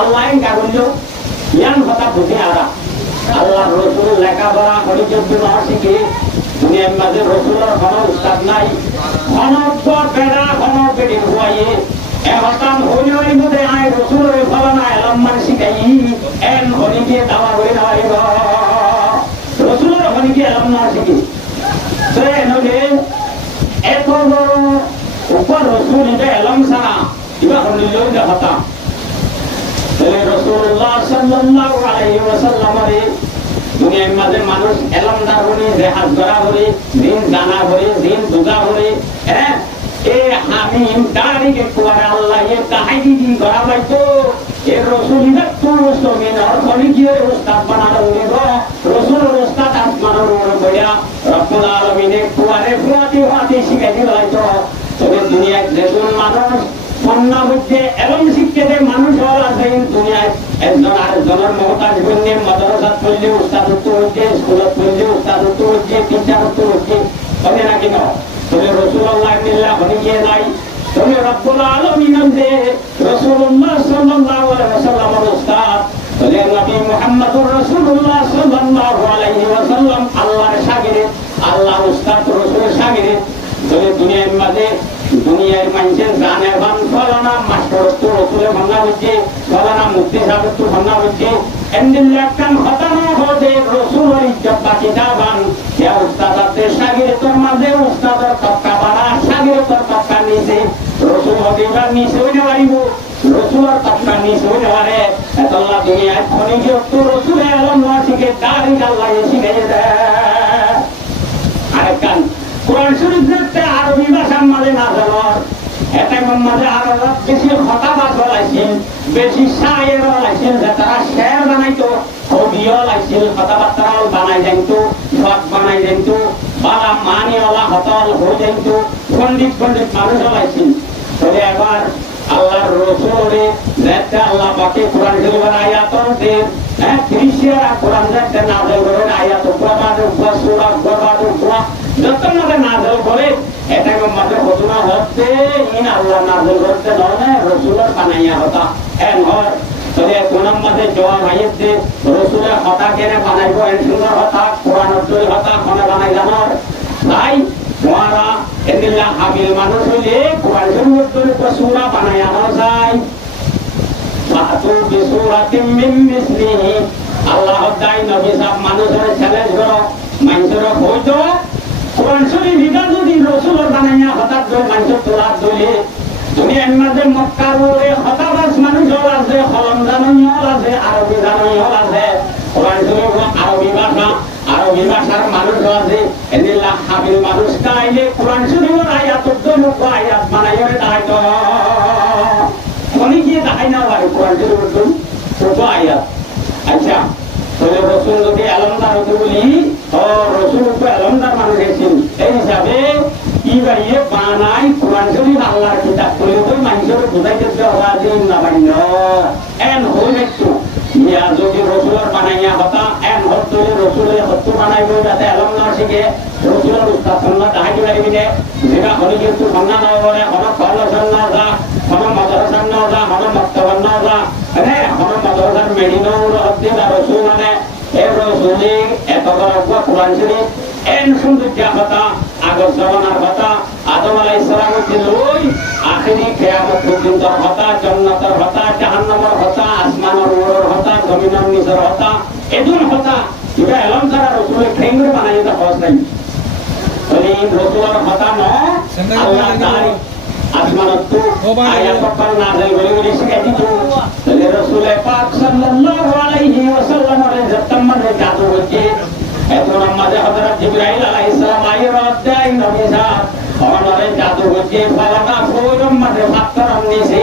আল্লাহ গাগুলো ইয়ান হতা বুঝে আরা আল্লাহর রাসূল লেখাপড়া করি যদি না শিখে দুনিয়ার মাঝে রাসূলের কোনো উস্তাদ নাই অনন্ত বেড়া কোনো বেড়ি হইয়ে এহতাম হইলেই মধ্যে আয় রাসূলের ফলানা এলাম মান শিখাই এন হরিকে দাওয়া করে নাইব রাসূলের হরিকে এলাম না শিখি সে নলে এত বড় উপর রাসূল ইবে এলাম সারা ইবা হলিলো দেখাতা তাহলে রাসূলুল্লাহ সাল্লাল্লাহু আলাইহি ওয়াসাল্লামের দুনিয়ার মাঝে মানুষ এলামদার হলে রেহাজ করা হলে দিন জানা হলে দিন বুঝা হলে হ্যাঁ এ হামিম তারিখে কুয়ারে আল্লাহ এ তাহাইদি দিন করা পাইতো এ রসুলিরা তো সমিন অর্থনি গিয়ে উস্তাদ বানানো নিব রসুলের উস্তাদ আসমানের উপরে বইয়া রব্বুল আলামিনে কুয়ারে ফুয়াতে শিখাই দিল হয়তো তবে দুনিয়ায় যেজন মানুষ সন্না হচ্ছে এবং শিক্ষিত মানুষ হল আছে দুনিয়ায় একজন আরেকজনের মহতাজ বন্যে মাদ্রাসাত পড়লে উস্তাদত্ব হচ্ছে স্কুলত পড়লে উস্তাদত্ব হচ্ছে টিচারত্ব হচ্ছে হবে নাকি না তবে রাসূলুল্লাহ মিল্লাহ হয়ে গিয়ে নাই তবে রব্বুল আলামিন যে রাসূলুল্লাহ সাল্লাল্লাহু আলাইহি ওয়াসাল্লামের উস্তাদ তবে নবী মুহাম্মদুর রাসূলুল্লাহ সাল্লাল্লাহু আলাইহি ওয়াসাল্লাম আল্লাহর শাগির্দ আল্লাহ উস্তাদ রাসূলের শাগির্দ তবে দুনিয়ার মাঝে দুনিয়ার মানুষের জানে বান ফলানা মাস্টারত্ব রসুলে ভাঙা হচ্ছে ফলানা মুক্তি সাধত্ব ভাঙা হচ্ছে এন্ডিল্লাকান হতানো হতে রসুলের ইজ্জত বাকি দাবান ইয়া উস্তাদের শাগির্দের মাঝে উস্তাদের তক্কা বাড়া শাগির্দের তক্কা নিচে রসুল হদিবার নিচে হইতে পারিব রসুলের তক্কা নিচে হইতে পারে এতল্লা দুনিয়ায় খনিজত্ব রসুলে আলম নয় দাঁড়ি আল্লাহ শিখে দেয় আরেকখান কোরআন শরীফে আরবি ভাষার মাঝে না জানার এটা মাঝে আরো বেশি হতাবাস লাইছিল বেশি শায়ের লাইছিল যে তারা শের বানাইতো কবিও লাইছিল কথাবার্তাও বানাই জানতো শট বানাই জানতো বালা মানিওয়ালা হতল হয়ে জানতো পণ্ডিত মানুষ লাইছিল তবে এবার আল্লাহর রাসূলে যাতে আল্লাহ পাকে কোরআন শরীফের আয়াত আছে হ্যাঁ খ্রিস্টানরা কোরআন যাতে নাযিল করেন আয়াত প্রবাদ সূরা প্রবাদ যত মধ্যে নাযিল করে এটা মধ্যে ঘটনা হচ্ছে ইন আল্লাহ নাযিল করতে নয় রাসূলের বানাইয়া হতা এন হয় তবে কোন মধ্যে জবাব আইছে রাসূলের হতা কেন বানাইবো এন সুন্দর হতা কোরআনের জয় হতা কোন বানাই জানো তাই তোমারা এদিল্লা হাবিল মানুষ হইলে কোরআন শরীফের সূরা বানায় আনা যায় ফাতু বিসূরাতিম মিন মিসলিহি আল্লাহ দাই নবী সাহেব মানুষের চ্যালেঞ্জ করো মানুষের হইতো কোরআন শরীফ এটা যদি রাসূল বানাইয়া হঠাৎ করে মানুষ তোলা দলে দুনিয়ার মধ্যে মক্কার ওরে হতাবাস মানুষ আছে কলম জানাইও আছে আরবি জানাইও আছে কোরআন শরীফ আরবি ভাষার মানুষ আছে এদিল্লা হাবিল মানুষ কাইলে কোরআন শরীফের আয়াত তো আয়াত বানাইও দাইতো কোনি কি দেখাই না পারে কোরআন শরীফের ছোট আয়াত আচ্ছা তাহলে রসুল যদি আলমদার হতে বলি ও রসুল তো আলমদার মানুষ এসেছেন এই হিসাবে কি বাড়িয়ে বানাই কোরআন শরীফ আল্লাহর কিতাব বলে তো মানুষের বুঝাইতে দেওয়া যে না বাড়ি এন হই একটু ইয়া যদি রসুলের বানাইয়া হতা এন হত রসুলের হত বানাইব যাতে আলমদার শিখে রসুলের উস্তাদ সন্ন্যাত দেখাইতে পারবি না যেটা হলে কিন্তু সন্ন্যাত না করে হন কলেজের না যা হন মাদ্রাসার না যা হন মক্তবের না যা হ্যাঁ হন মাদ্রাসার মেডিনোর হতে রসুল মানে এই রসুলের এত বড় কোরআন শরীফ এন সৌন্দর্য কথা আগর জমানার কথা আদম আলাইহিস সালামের থেকে লই আখিরি কিয়ামত পর্যন্ত কথা জান্নাতের কথা জাহান্নামের কথা আসমানের উপরের কথা জমিনের নিচের কথা এদুন কথা এটা এলম ছাড়া রসুলের ঠেঙ্গুর বানাই দেওয়া সহজ নাই এই রসুলের কথা ন আল্লাহ তাআলা আসমানত তো আয়াত পড় নাযিল করে বলে শিখাই দিত তাহলে রাসূল পাক সাল্লাল্লাহু আলাইহি ওয়াসাল্লামের জাতমানে জাদু হচ্ছে এখন আমাদের হযরত জিবরাইল আলাইহিস সালাম আইরাত দেয় নবী সাহেব আমাদের জাদু হচ্ছে ফালানা ফুরুম মাঝে ফাত্তারাম নিছে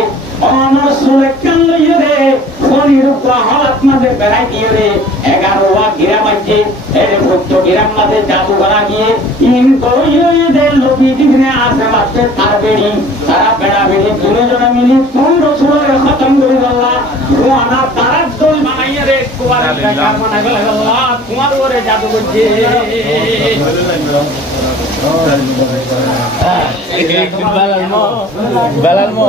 অনর সুলে কাল্লিয়ে রে ফনির উপর হালাত মাঝে বেড়াই দিয়ে রে 11 ওয়া গিরা মাঝে এর ভক্ত গিরাম মাঝে জাদু করা গিয়ে ইন কইয়ে দে লোভী দিনে আসে মাঝে তার বেড়ি তারা বেড়া বেড়ি দুজনে মিলে কোন রাসূলের খতম করে আল্লাহ ওয়ানা তারাক দল বানাইয়ে রে কুয়ার কাকা বানাই গেল আল্লাহ কুয়ার ওরে জাদু করছে Balal mo.